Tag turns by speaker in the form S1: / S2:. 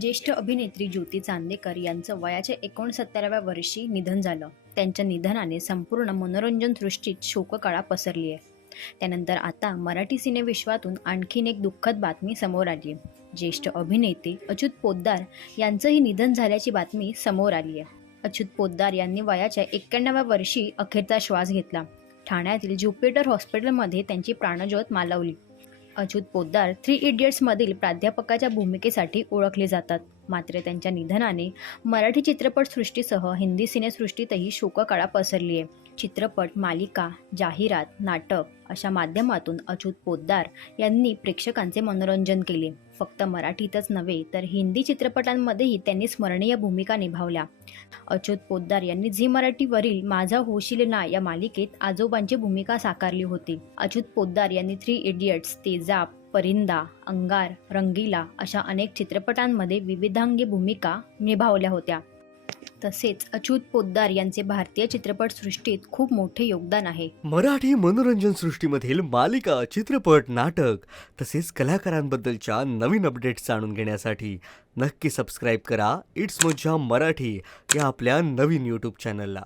S1: ज्येष्ठ अभिनेत्री ज्योती चांदेकर यांचं वयाच्या एकोणसत्तराव्या वर्षी निधन झालं. त्यांच्या निधनाने संपूर्ण मनोरंजन सृष्टीत शोककळा पसरली आहे. त्यानंतर आता मराठी सिनेविश्वातून आणखीन एक दुःखद बातमी समोर आली आहे. ज्येष्ठ अभिनेते अच्युत पोद्दार यांचंही निधन झाल्याची बातमी समोर आली आहे. अच्युत पोद्दार यांनी वयाच्या एक्क्याण्णव्या वर्षी अखेरचा श्वास घेतला. ठाण्यातील ज्युपिटर हॉस्पिटलमध्ये त्यांची प्राणज्योत मालवली. अच्युत पोद्दार थ्री इडियट्समधील प्राध्यापकाच्या भूमिकेसाठी ओळखले जातात. मात्र त्यांच्या निधनाने मराठी चित्रपटसृष्टीसह हिंदी सिनेसृष्टीतही शोककळा पसरली आहे चित्रपट मालिका जाहिरात नाटक अशा माध्यमातून अच्युत पोद्दार यांनी प्रेक्षकांचे मनोरंजन केले. फक्त मराठीतच नव्हे तर हिंदी चित्रपटांमध्येही त्यांनी स्मरणीय भूमिका निभावल्या. अच्युत पोद्दार यांनी झी मराठीवरील माझा होशील ना या मालिकेत आजोबांची भूमिका साकारली होती. अच्युत पोद्दार यांनी थ्री इडियट्स तेजाब परिंदा अंगार रंगीला अशा अनेक चित्रपटांमध्ये विविधांगी भूमिका निभावल्या होत्या. तसेच अच्युत पोद्दार यांचे भारतीय चित्रपटसृष्टीत खूप मोठे योगदान आहे.
S2: मराठी मनोरंजन सृष्टीमधील मालिका चित्रपट नाटक तसेच कलाकारांबद्दलच्या नवीन अपडेट्स जाणून घेण्यासाठी नक्की सबस्क्राईब करा. इट्स मज्जा मराठी या आपल्या नवीन यूट्यूब चॅनलला